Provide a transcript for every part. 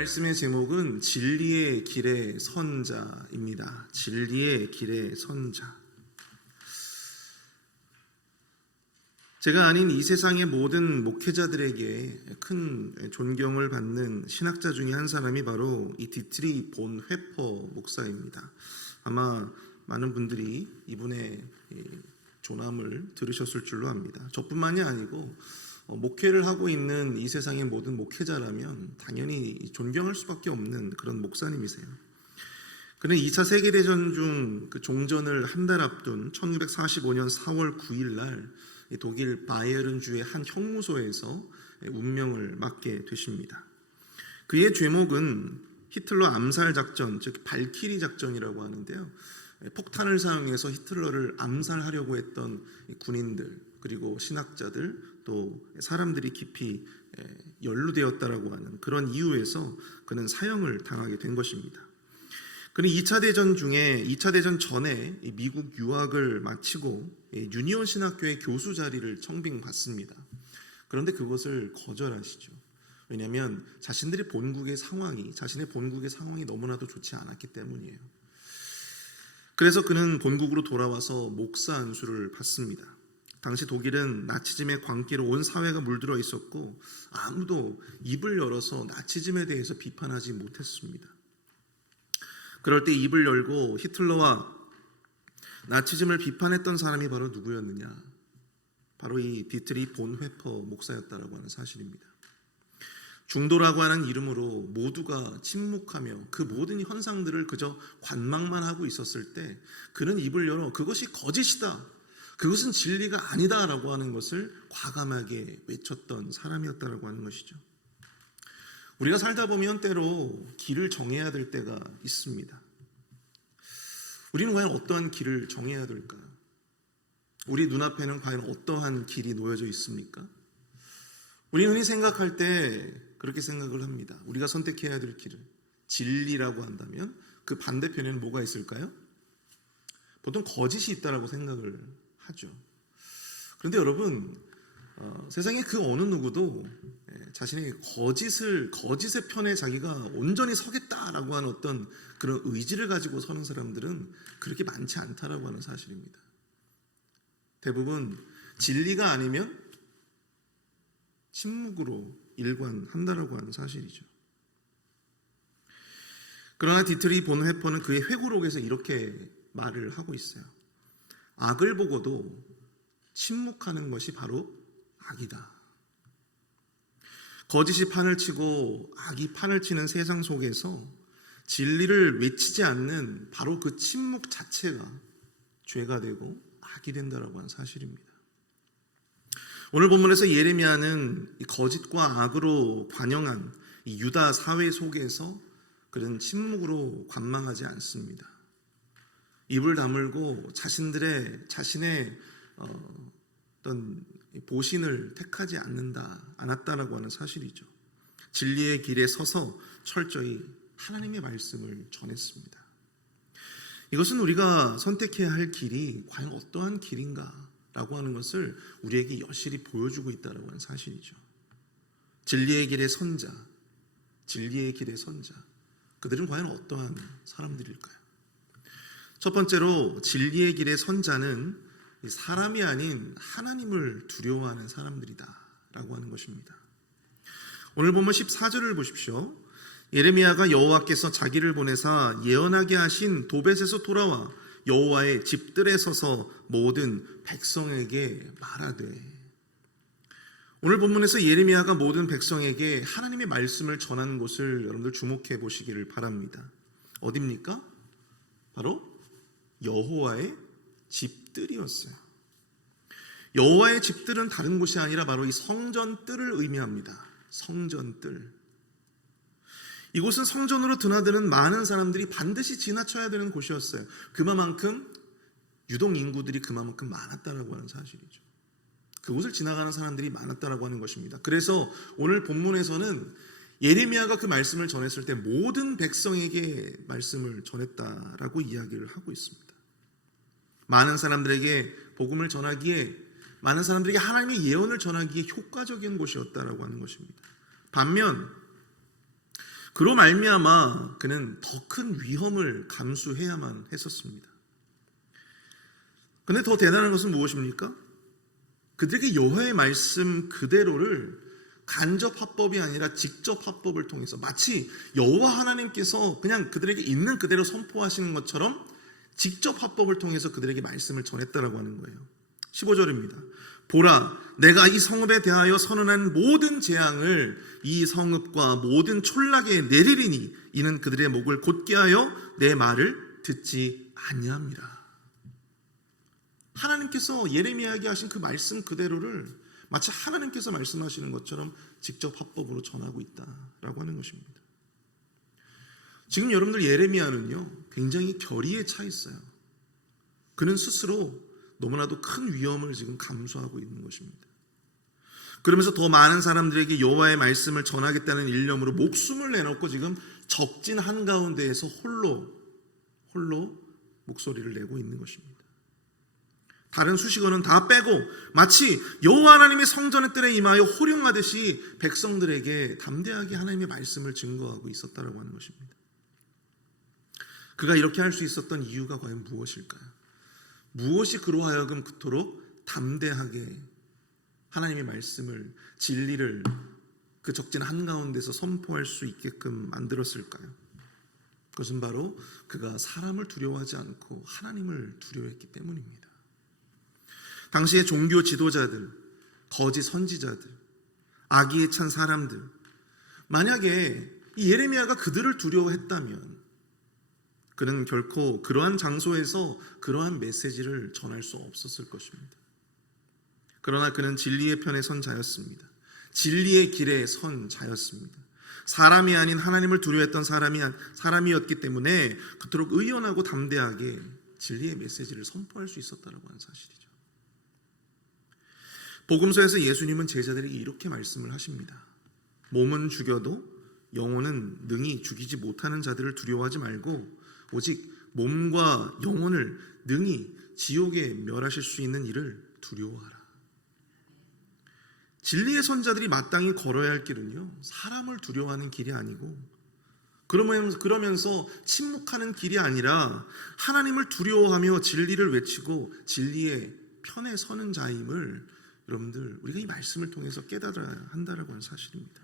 말씀의 제목은 진리의 길의 선자입니다. 진리의 길의 선자. 제가 아닌 이 세상의 모든 목회자들에게 큰 존경을 받는 신학자 중에 한 사람이 바로 이 디트리 본 회퍼 목사입니다. 아마 많은 분들이 이분의 조남을 들으셨을 줄로 압니다. 저뿐만이 아니고 목회를 하고 있는 이 세상의 모든 목회자라면 당연히 존경할 수밖에 없는 그런 목사님이세요. 그는 2차 세계대전 중 그 종전을 한 달 앞둔 1945년 4월 9일 날 독일 바이에른주의 한 형무소에서 운명을 맞게 되십니다. 그의 죄목은 히틀러 암살 작전, 즉 발키리 작전이라고 하는데요. 폭탄을 사용해서 히틀러를 암살하려고 했던 군인들, 그리고 신학자들, 또 사람들이 깊이 연루되었다라고 하는 그런 이유에서 그는 사형을 당하게 된 것입니다. 그는 2차 대전 전에 미국 유학을 마치고 유니온 신학교의 교수 자리를 청빙받습니다. 그런데 그것을 거절하시죠. 왜냐하면 자신의 본국의 상황이 너무나도 좋지 않았기 때문이에요. 그래서 그는 본국으로 돌아와서 목사 안수를 받습니다. 당시 독일은 나치즘의 광기로 온 사회가 물들어 있었고 아무도 입을 열어서 나치즘에 대해서 비판하지 못했습니다. 그럴 때 입을 열고 히틀러와 나치즘을 비판했던 사람이 바로 누구였느냐? 바로 이 디트리 본 회퍼 목사였다라고 하는 사실입니다. 중도라고 하는 이름으로 모두가 침묵하며 그 모든 현상들을 그저 관망만 하고 있었을 때 그는 입을 열어 그것이 거짓이다, 그것은 진리가 아니다라고 하는 것을 과감하게 외쳤던 사람이었다라고 하는 것이죠. 우리가 살다 보면 때로 길을 정해야 될 때가 있습니다. 우리는 과연 어떠한 길을 정해야 될까요? 우리 눈앞에는 과연 어떠한 길이 놓여져 있습니까? 우리는 흔히 생각할 때 그렇게 생각을 합니다. 우리가 선택해야 될 길은 진리라고 한다면 그 반대편에는 뭐가 있을까요? 보통 거짓이 있다라고 생각을 하죠. 그런데 여러분, 세상에 그 어느 누구도 자신의 거짓의 편에 자기가 온전히 서겠다라고 하는 어떤 그런 의지를 가지고 서는 사람들은 그렇게 많지 않다라고 하는 사실입니다. 대부분 진리가 아니면 침묵으로 일관한다라고 하는 사실이죠. 그러나 디트리 본 회퍼는 그의 회고록에서 이렇게 말을 하고 있어요. 악을 보고도 침묵하는 것이 바로 악이다. 거짓이 판을 치고 악이 판을 치는 세상 속에서 진리를 외치지 않는 바로 그 침묵 자체가 죄가 되고 악이 된다라고 하는 사실입니다. 오늘 본문에서 예레미야는 거짓과 악으로 관영한 이 유다 사회 속에서 그런 침묵으로 관망하지 않습니다. 입을 다물고 자신의 어떤 보신을 택하지 않았다라고 하는 사실이죠. 진리의 길에 서서 철저히 하나님의 말씀을 전했습니다. 이것은 우리가 선택해야 할 길이 과연 어떠한 길인가라고 하는 것을 우리에게 여실히 보여주고 있다는 사실이죠. 진리의 길의 선자, 그들은 과연 어떠한 사람들일까요? 첫 번째로 진리의 길의 선자는 사람이 아닌 하나님을 두려워하는 사람들이다 라고 하는 것입니다. 오늘 보면 14절을 보십시오. 예레미야가 여호와께서 자기를 보내사 예언하게 하신 도벳에서 돌아와 여호와의 집들에 서서 모든 백성에게 말하되. 오늘 본문에서 예레미야가 모든 백성에게 하나님의 말씀을 전하는 곳을 여러분들 주목해 보시기를 바랍니다. 어디입니까? 바로 여호와의 집들이었어요. 여호와의 집들은 다른 곳이 아니라 바로 이 성전뜰을 의미합니다. 성전뜰. 이곳은 성전으로 드나드는 많은 사람들이 반드시 지나쳐야 되는 곳이었어요. 그만큼 유동 인구들이 그만큼 많았다라고 하는 사실이죠. 그곳을 지나가는 사람들이 많았다라고 하는 것입니다. 그래서 오늘 본문에서는 예레미야가 그 말씀을 전했을 때 모든 백성에게 말씀을 전했다라고 이야기를 하고 있습니다. 많은 사람들에게 복음을 전하기에, 많은 사람들에게 하나님의 예언을 전하기에 효과적인 곳이었다라고 하는 것입니다. 반면 그로 말미암아 그는 더 큰 위험을 감수해야만 했었습니다. 그런데 더 대단한 것은 무엇입니까? 그들에게 여호와의 말씀 그대로를 간접 합법이 아니라 직접 합법을 통해서 마치 여호와 하나님께서 그냥 그들에게 있는 그대로 선포하시는 것처럼 직접 합법을 통해서 그들에게 말씀을 전했다라고 하는 거예요. 15절입니다. 보라, 내가 이 성읍에 대하여 선언한 모든 재앙을 이 성읍과 모든 촌락에 내리리니 이는 그들의 목을 곧게 하여 내 말을 듣지 아니함이라. 하나님께서 예레미야에게 하신 그 말씀 그대로를 마치 하나님께서 말씀하시는 것처럼 직접 합법으로 전하고 있다라고 하는 것입니다. 지금 여러분들 예레미야는요 굉장히 결의에 차 있어요. 그는 스스로 너무나도 큰 위험을 지금 감수하고 있는 것입니다. 그러면서 더 많은 사람들에게 여호와의 말씀을 전하겠다는 일념으로 목숨을 내놓고 지금 적진 한가운데에서 홀로 목소리를 내고 있는 것입니다. 다른 수식어는 다 빼고 마치 여호와 하나님의 성전의 뜰에 임하여 호령하듯이 백성들에게 담대하게 하나님의 말씀을 증거하고 있었다라고 하는 것입니다. 그가 이렇게 할 수 있었던 이유가 과연 무엇일까요? 무엇이 그로 하여금 그토록 담대하게 하나님의 말씀을, 진리를 그 적진 한가운데서 선포할 수 있게끔 만들었을까요? 그것은 바로 그가 사람을 두려워하지 않고 하나님을 두려워했기 때문입니다. 당시의 종교 지도자들, 거짓 선지자들, 악의에 찬 사람들, 만약에 이 예레미야가 그들을 두려워했다면 그는 결코 그러한 장소에서 그러한 메시지를 전할 수 없었을 것입니다. 그러나 그는 진리의 편에 선 자였습니다. 진리의 길에 선 자였습니다. 사람이 아닌 하나님을 두려워했던 사람이었기 때문에 그토록 의연하고 담대하게 진리의 메시지를 선포할 수 있었다고 하는 사실이죠. 복음서에서 예수님은 제자들에게 이렇게 말씀을 하십니다. 몸은 죽여도 영혼은 능히 죽이지 못하는 자들을 두려워하지 말고 오직 몸과 영혼을 능히 지옥에 멸하실 수 있는 이를 두려워하라. 진리의 선자들이 마땅히 걸어야 할 길은요 사람을 두려워하는 길이 아니고 그러면서 침묵하는 길이 아니라 하나님을 두려워하며 진리를 외치고 진리의 편에 서는 자임을 여러분들 우리가 이 말씀을 통해서 깨달아야 한다라고 하는 사실입니다.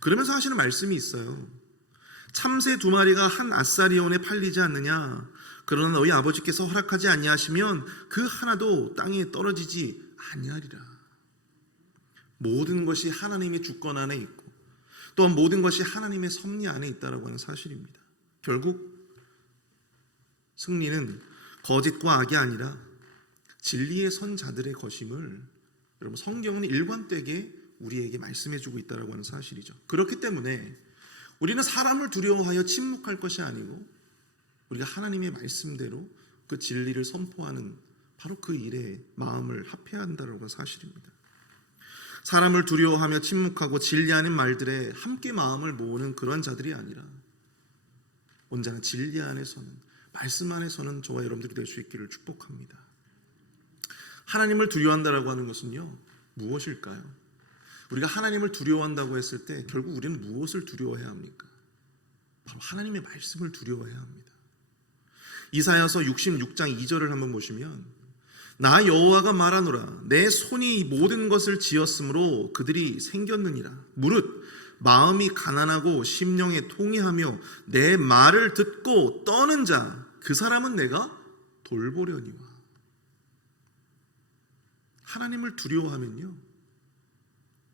그러면서 하시는 말씀이 있어요. 참새 2마리가 한 아사리온에 팔리지 않느냐? 그러나 너희 아버지께서 허락하지 아니하시면 그 하나도 땅에 떨어지지 아니하리라. 모든 것이 하나님의 주권 안에 있고 또한 모든 것이 하나님의 섭리 안에 있다라고 하는 사실입니다. 결국 승리는 거짓과 악이 아니라 진리의 선자들의 것임을 여러분 성경은 일관되게 우리에게 말씀해주고 있다라고 하는 사실이죠. 그렇기 때문에 우리는 사람을 두려워하여 침묵할 것이 아니고 우리가 하나님의 말씀대로 그 진리를 선포하는 바로 그 일에 마음을 합해야 한다는 사실입니다. 사람을 두려워하며 침묵하고 진리 아닌 말들에 함께 마음을 모으는 그러한 자들이 아니라 언제나 진리 안에서는 말씀 안에서는 저와 여러분들이 될 수 있기를 축복합니다. 하나님을 두려워한다라고 하는 것은요 무엇일까요? 우리가 하나님을 두려워한다고 했을 때 결국 우리는 무엇을 두려워해야 합니까? 바로 하나님의 말씀을 두려워해야 합니다. 이사야서 66장 2절을 한번 보시면 나 여호와가 말하노라 내 손이 모든 것을 지었으므로 그들이 생겼느니라. 무릇 마음이 가난하고 심령에 통회하며 내 말을 듣고 떠는 자 그 사람은 내가 돌보려니와. 하나님을 두려워하면요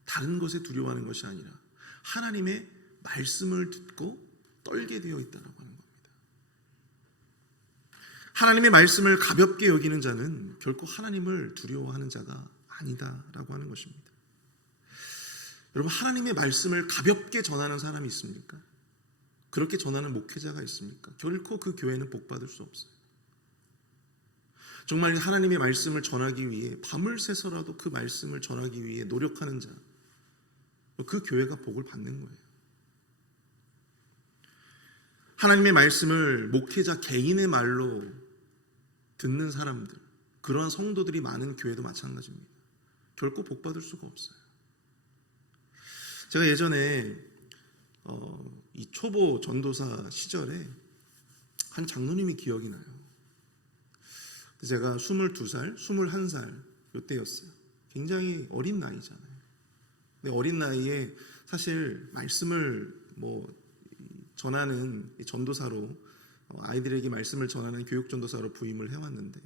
다른 것에 두려워하는 것이 아니라 하나님의 말씀을 듣고 떨게 되어 있다고 하는 겁니다. 하나님의 말씀을 가볍게 여기는 자는 결코 하나님을 두려워하는 자가 아니다라고 하는 것입니다. 여러분 하나님의 말씀을 가볍게 전하는 사람이 있습니까? 그렇게 전하는 목회자가 있습니까? 결코 그 교회는 복받을 수 없어요. 정말 하나님의 말씀을 전하기 위해 밤을 새서라도 그 말씀을 전하기 위해 노력하는 자, 그 교회가 복을 받는 거예요. 하나님의 말씀을 목회자 개인의 말로 듣는 사람들, 그러한 성도들이 많은 교회도 마찬가지입니다. 결코 복받을 수가 없어요. 제가 예전에 이 초보 전도사 시절에 한 장로님이 기억이 나요. 제가 22살, 21살 이때였어요. 굉장히 어린 나이잖아요. 근데 어린 나이에 사실 말씀을 전하는 전도사로 아이들에게 말씀을 전하는 교육 전도사로 부임을 해왔는데,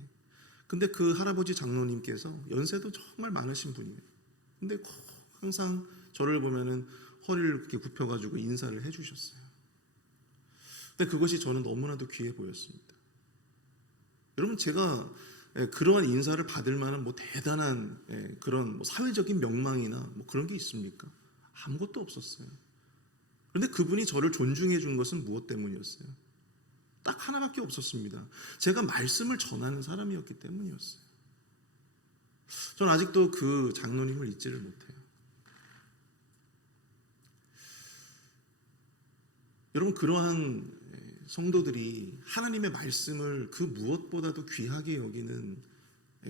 근데 그 할아버지 장로님께서 연세도 정말 많으신 분이에요. 근데 항상 저를 보면은 허리를 이렇게 굽혀가지고 인사를 해주셨어요. 근데 그것이 저는 너무나도 귀해 보였습니다. 여러분, 제가 그러한 인사를 받을 만한 대단한 그런 사회적인 명망이나 그런 게 있습니까? 아무것도 없었어요. 그런데 그분이 저를 존중해 준 것은 무엇 때문이었어요? 딱 하나밖에 없었습니다. 제가 말씀을 전하는 사람이었기 때문이었어요. 저는 아직도 그 장로님을 잊지를 못해요. 여러분, 그러한 성도들이 하나님의 말씀을 그 무엇보다도 귀하게 여기는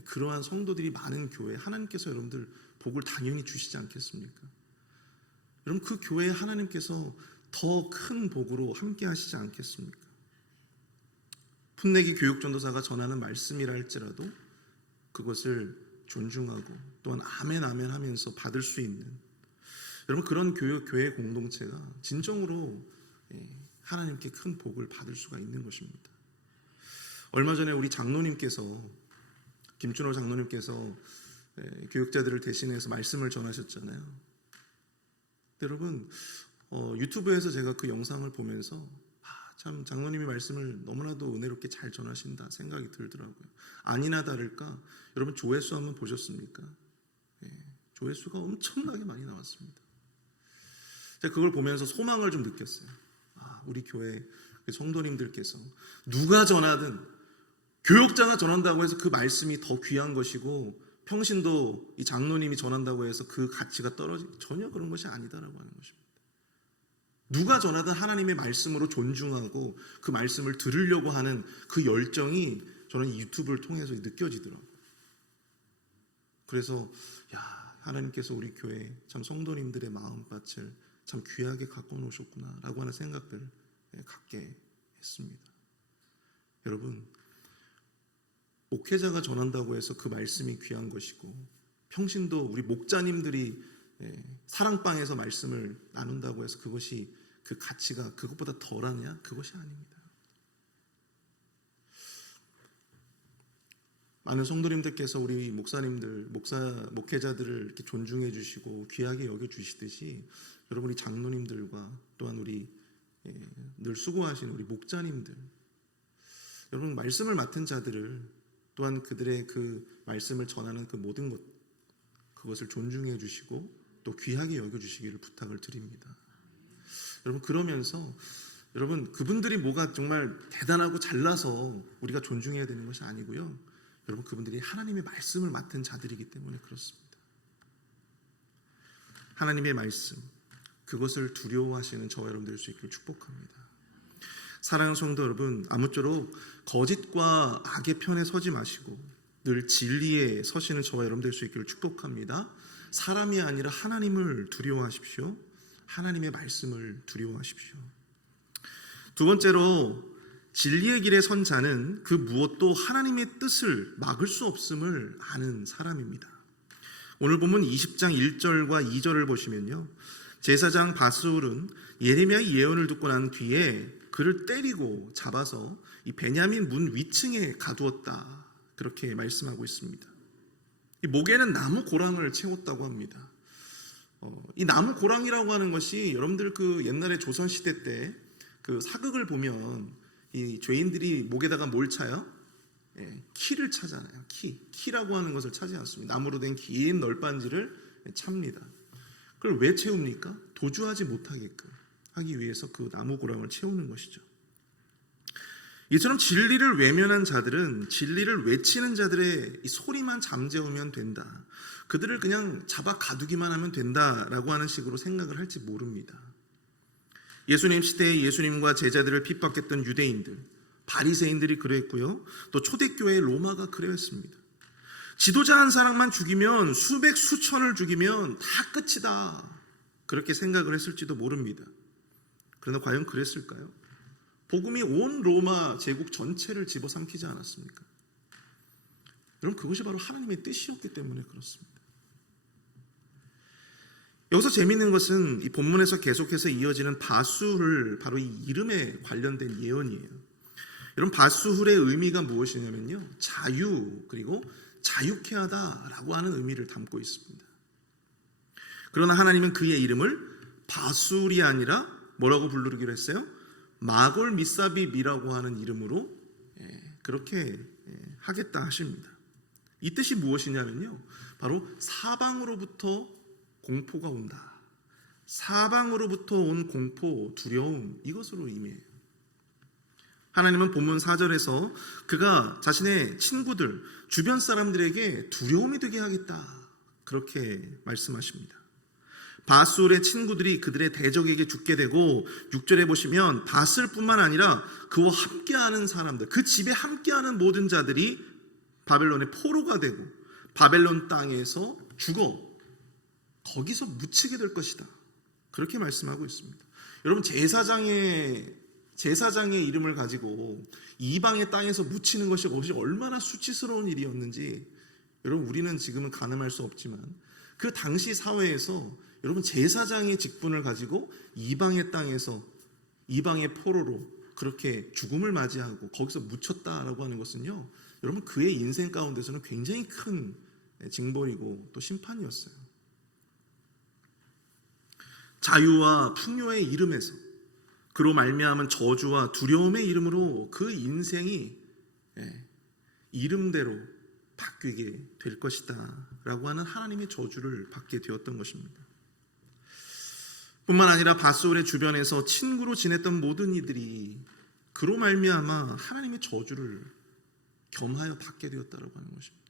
그러한 성도들이 많은 교회, 하나님께서 여러분들 복을 당연히 주시지 않겠습니까? 여러분, 그 교회에 하나님께서 더 큰 복으로 함께 하시지 않겠습니까? 풋내기 교육전도사가 전하는 말씀이라 할지라도 그것을 존중하고 또한 아멘 아멘 하면서 받을 수 있는, 여러분, 그런 교회 공동체가 진정으로 하나님께 큰 복을 받을 수가 있는 것입니다. 얼마 전에 우리 장로님께서, 김준호 장로님께서 교육자들을 대신해서 말씀을 전하셨잖아요. 여러분, 유튜브에서 제가 그 영상을 보면서 참 장로님이 말씀을 너무나도 은혜롭게 잘 전하신다 생각이 들더라고요. 아니나 다를까 여러분, 조회수 한번 보셨습니까? 조회수가 엄청나게 많이 나왔습니다. 제가 그걸 보면서 소망을 좀 느꼈어요. 우리 교회 성도님들께서 누가 전하든 교육자가 전한다고 해서 그 말씀이 더 귀한 것이고 평신도 이 장로님이 전한다고 해서 그 가치가 전혀 그런 것이 아니다라고 하는 것입니다. 누가 전하든 하나님의 말씀으로 존중하고 그 말씀을 들으려고 하는 그 열정이 저는 이 유튜브를 통해서 느껴지더라고요. 그래서 하나님께서 우리 교회 참 성도님들의 마음밭을 참 귀하게 갖고 놓으셨구나라고 하는 생각을 갖게 했습니다. 여러분, 목회자가 전한다고 해서 그 말씀이 귀한 것이고 평신도 우리 목자님들이 사랑방에서 말씀을 나눈다고 해서 그것이 그 가치가 그것보다 덜하냐? 그것이 아닙니다. 많은 성도님들께서 우리 목사님들, 목회자들을 이렇게 존중해 주시고 귀하게 여겨 주시듯이 여러분이 장로님들과 또한 우리 늘 수고하시는 우리 목자님들, 여러분 말씀을 맡은 자들을 또한 그들의 그 말씀을 전하는 그 모든 것, 그것을 존중해 주시고 또 귀하게 여겨 주시기를 부탁을 드립니다. 여러분, 그러면서 여러분 그분들이 뭐가 정말 대단하고 잘나서 우리가 존중해야 되는 것이 아니고요. 여러분, 그분들이 하나님의 말씀을 맡은 자들이기 때문에 그렇습니다. 하나님의 말씀, 그것을 두려워하시는 저와 여러분 될 수 있기를 축복합니다. 사랑하는 성도 여러분, 아무쪼록 거짓과 악의 편에 서지 마시고 늘 진리에 서시는 저와 여러분 될 수 있기를 축복합니다. 사람이 아니라 하나님을 두려워하십시오. 하나님의 말씀을 두려워하십시오. 두 번째로, 진리의 길에 선 자는 그 무엇도 하나님의 뜻을 막을 수 없음을 아는 사람입니다. 오늘 본문 20장 1절과 2절을 보시면요, 제사장 바스울은 예레미야의 예언을 듣고 난 뒤에 그를 때리고 잡아서 이 베냐민 문 위층에 가두었다, 그렇게 말씀하고 있습니다. 이 목에는 나무 고랑을 채웠다고 합니다. 이 나무 고랑이라고 하는 것이 여러분들 그 옛날에 조선시대 때 그 사극을 보면 이 죄인들이 목에다가 뭘 차요? 키를 차잖아요. 키라고 하는 것을 차지 않습니다. 나무로 된 긴 널빤지를 찹니다. 그걸 왜 채웁니까? 도주하지 못하게끔 하기 위해서 그 나무 고랑을 채우는 것이죠. 이처럼 진리를 외면한 자들은 진리를 외치는 자들의 이 소리만 잠재우면 된다, 그들을 그냥 잡아 가두기만 하면 된다라고 하는 식으로 생각을 할지 모릅니다. 예수님 시대에 예수님과 제자들을 핍박했던 유대인들, 바리새인들이 그랬고요, 또 초대교회의 로마가 그랬습니다. 지도자 한 사람만 죽이면 수백 수천을 죽이면 다 끝이다, 그렇게 생각을 했을지도 모릅니다. 그러나 과연 그랬을까요? 복음이 온 로마 제국 전체를 집어삼키지 않았습니까? 여러분, 그것이 바로 하나님의 뜻이었기 때문에 그렇습니다. 여기서 재미있는 것은 이 본문에서 계속해서 이어지는 바수훌, 바로 이 이름에 관련된 예언이에요. 여러분, 바수훌의 의미가 무엇이냐면요, 자유, 그리고 자유케 하다라고 하는 의미를 담고 있습니다. 그러나 하나님은 그의 이름을 바수hul이 아니라 뭐라고 부르기로 했어요? 마골 미사빕이라고 하는 이름으로 그렇게 하겠다 하십니다. 이 뜻이 무엇이냐면요, 바로 사방으로부터 공포가 온다. 사방으로부터 온 공포, 두려움, 이것으로 의미해요. 하나님은 본문 4절에서 그가 자신의 친구들, 주변 사람들에게 두려움이 되게 하겠다, 그렇게 말씀하십니다. 바술의 친구들이 그들의 대적에게 죽게 되고, 6절에 보시면 바슬뿐만 아니라 그와 함께하는 사람들, 그 집에 함께하는 모든 자들이 바벨론의 포로가 되고 바벨론 땅에서 죽어 거기서 묻히게 될 것이다, 그렇게 말씀하고 있습니다. 여러분, 제사장의 이름을 가지고 이방의 땅에서 묻히는 것이 얼마나 수치스러운 일이었는지 여러분, 우리는 지금은 가늠할 수 없지만 그 당시 사회에서 여러분, 제사장의 직분을 가지고 이방의 땅에서 이방의 포로로 그렇게 죽음을 맞이하고 거기서 묻혔다라고 하는 것은요, 여러분, 그의 인생 가운데서는 굉장히 큰 징벌이고 또 심판이었어요. 자유와 풍요의 이름에서 그로 말미암은 저주와 두려움의 이름으로 그 인생이 이름대로 바뀌게 될 것이다 라고 하는 하나님의 저주를 받게 되었던 것입니다. 뿐만 아니라 바수hul의 주변에서 친구로 지냈던 모든 이들이 그로 말미암아 하나님의 저주를 겸하여 받게 되었다라고 하는 것입니다.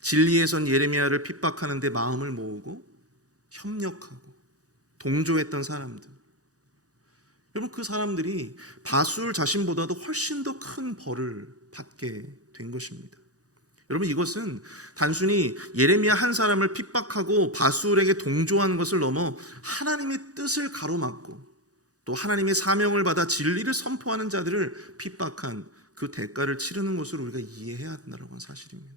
진리의 선 예레미야를 핍박하는 데 마음을 모으고 협력하고 동조했던 사람들, 여러분, 그 사람들이 바수hul 자신보다도 훨씬 더 큰 벌을 받게 된 것입니다. 여러분, 이것은 단순히 예레미야 한 사람을 핍박하고 바수hul에게 동조한 것을 넘어 하나님의 뜻을 가로막고 또 하나님의 사명을 받아 진리를 선포하는 자들을 핍박한 그 대가를 치르는 것으로 우리가 이해해야 한다는 사실입니다.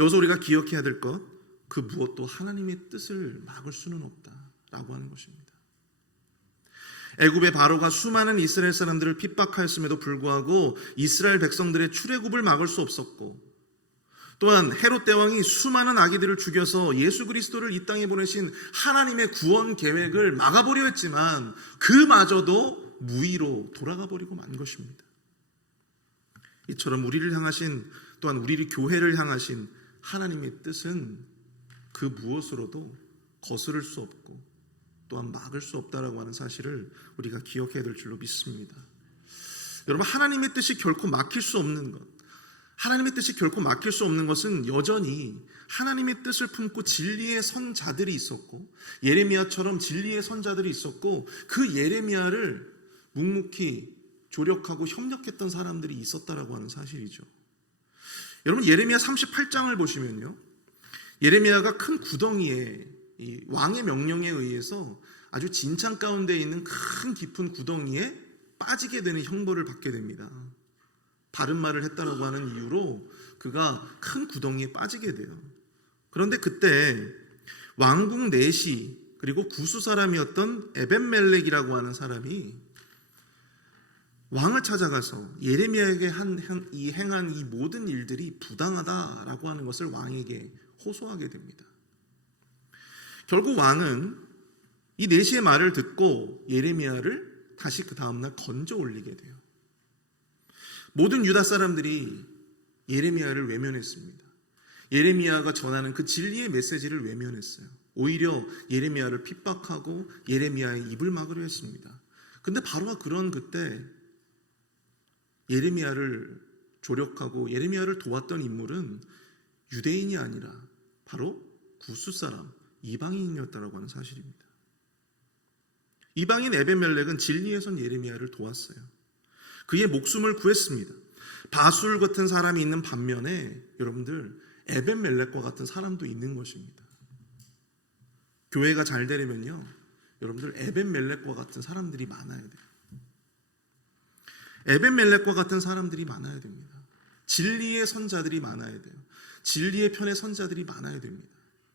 여기서 우리가 기억해야 될 것, 그 무엇도 하나님의 뜻을 막을 수는 없다라고 하는 것입니다. 애굽의 바로가 수많은 이스라엘 사람들을 핍박하였음에도 불구하고 이스라엘 백성들의 출애굽을 막을 수 없었고, 또한 헤롯 대왕이 수많은 아기들을 죽여서 예수 그리스도를 이 땅에 보내신 하나님의 구원 계획을 막아보려 했지만 그마저도 무의로 돌아가 버리고 만 것입니다. 이처럼 우리를 향하신, 또한 우리 교회를 향하신 하나님의 뜻은 그 무엇으로도 거스를 수 없고 또한 막을 수 없다라고 하는 사실을 우리가 기억해야 될 줄로 믿습니다. 여러분, 하나님의 뜻이 결코 막힐 수 없는 것, 하나님의 뜻이 결코 막힐 수 없는 것은 여전히 하나님의 뜻을 품고 진리의 선자들이 있었고, 예레미야처럼 진리의 선자들이 있었고, 그 예레미야를 묵묵히 조력하고 협력했던 사람들이 있었다라고 하는 사실이죠. 여러분, 예레미야 38장을 보시면요, 예레미야가 큰 구덩이에 이 왕의 명령에 의해서 아주 진창 가운데 있는 큰 깊은 구덩이에 빠지게 되는 형벌을 받게 됩니다. 바른 말을 했다라고 하는 이유로 그가 큰 구덩이에 빠지게 돼요. 그런데 그때 왕궁 내시 그리고 구수 사람이었던 에벤멜렉이라고 하는 사람이 왕을 찾아가서 예레미야에게 행한 이 모든 일들이 부당하다라고 하는 것을 왕에게 호소하게 됩니다. 결국 왕은 이 내시의 말을 듣고 예레미야를 다시 그 다음날 건져 올리게 돼요. 모든 유다 사람들이 예레미야를 외면했습니다. 예레미야가 전하는 그 진리의 메시지를 외면했어요. 오히려 예레미야를 핍박하고 예레미야의 입을 막으려 했습니다. 근데 바로가 그런 그때 예레미야를 조력하고 예레미야를 도왔던 인물은 유대인이 아니라 바로 구스 사람, 이방인이었다라고 하는 사실입니다. 이방인 에벤멜렉은 진리의 선 예레미야를 도왔어요. 그의 목숨을 구했습니다. 바수hul 같은 사람이 있는 반면에 여러분들, 에벤멜렉과 같은 사람도 있는 것입니다. 교회가 잘 되려면요, 여러분들 에벤멜렉과 같은 사람들이 많아야 돼요. 에벤멜렉과 같은 사람들이 많아야 됩니다. 진리의 선자들이 많아야 돼요. 진리의 편의 선자들이 많아야 됩니다.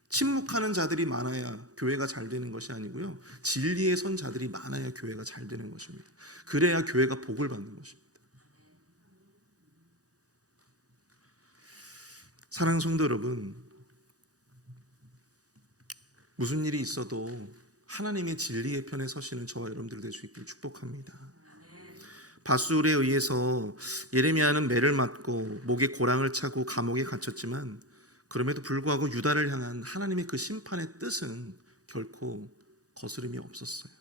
침묵하는 자들이 많아야 교회가 잘 되는 것이 아니고요. 진리의 선자들이 많아야 교회가 잘 되는 것입니다. 그래야 교회가 복을 받는 것입니다. 사랑하는 성도 여러분, 무슨 일이 있어도 하나님의 진리의 편에 서시는 저와 여러분들 될 수 있기를 축복합니다. 바술에 의해서 예레미야는 매를 맞고 목에 고랑을 차고 감옥에 갇혔지만 그럼에도 불구하고 유다를 향한 하나님의 그 심판의 뜻은 결코 거스름이 없었어요.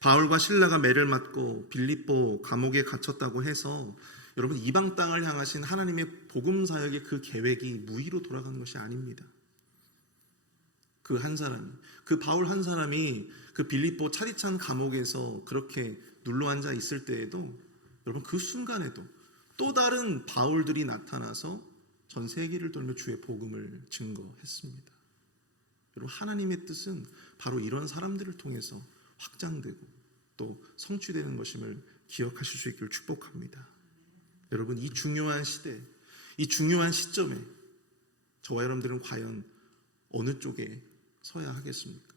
바울과 실라가 매를 맞고 빌립보 감옥에 갇혔다고 해서 여러분 이방 땅을 향하신 하나님의 복음 사역의 그 계획이 무의로 돌아가는 것이 아닙니다. 그 한 사람이, 그 바울 한 사람이 그 빌립보 차디찬 감옥에서 그렇게 눌러앉아 있을 때에도 여러분 그 순간에도 또 다른 바울들이 나타나서 전 세계를 돌며 주의 복음을 증거했습니다. 여러분 하나님의 뜻은 바로 이런 사람들을 통해서 확장되고 또 성취되는 것임을 기억하실 수 있기를 축복합니다. 여러분 이 중요한 시대, 이 중요한 시점에 저와 여러분들은 과연 어느 쪽에 서야 하겠습니까?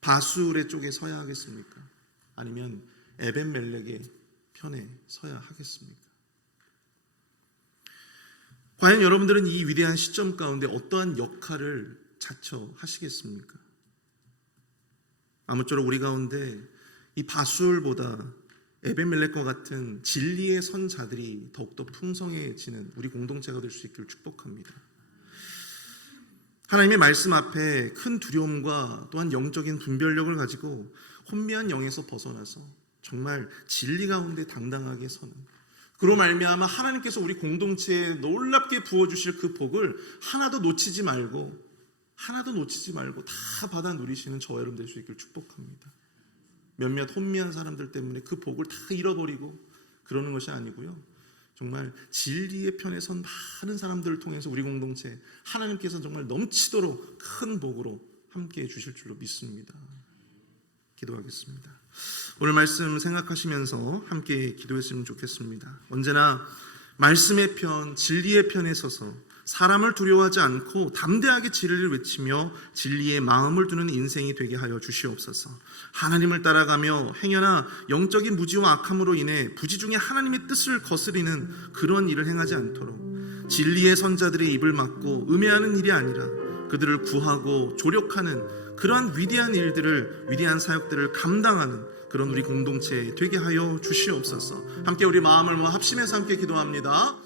바술의 쪽에 서야 하겠습니까? 아니면 에벤멜렉의 편에 서야 하겠습니까? 과연 여러분들은 이 위대한 시점 가운데 어떠한 역할을 자처하시겠습니까? 아무쪼록 우리 가운데 이 바술보다 에벤멜렉과 같은 진리의 선자들이 더욱더 풍성해지는 우리 공동체가 될 수 있기를 축복합니다. 하나님의 말씀 앞에 큰 두려움과 또한 영적인 분별력을 가지고 혼미한 영에서 벗어나서 정말 진리 가운데 당당하게 서는, 그로 말미암아 하나님께서 우리 공동체에 놀랍게 부어주실 그 복을 하나도 놓치지 말고 다 받아 누리시는 저와 여러분 될 수 있기를 축복합니다. 몇몇 혼미한 사람들 때문에 그 복을 다 잃어버리고 그러는 것이 아니고요. 정말 진리의 편에 선 많은 사람들을 통해서 우리 공동체 하나님께서 정말 넘치도록 큰 복으로 함께해 주실 줄로 믿습니다. 기도하겠습니다. 오늘 말씀 생각하시면서 함께 기도했으면 좋겠습니다. 언제나 말씀의 편, 진리의 편에 서서 사람을 두려워하지 않고 담대하게 진리를 외치며 진리의 마음을 두는 인생이 되게 하여 주시옵소서. 하나님을 따라가며 행여나 영적인 무지와 악함으로 인해 부지 중에 하나님의 뜻을 거스리는 그런 일을 행하지 않도록 진리의 선자들의 입을 막고 음해하는 일이 아니라 그들을 구하고 조력하는 그런 위대한 사역들을 감당하는 그런 우리 공동체 되게 하여 주시옵소서. 함께 우리 마음을 모아 합심해서 함께 기도합니다.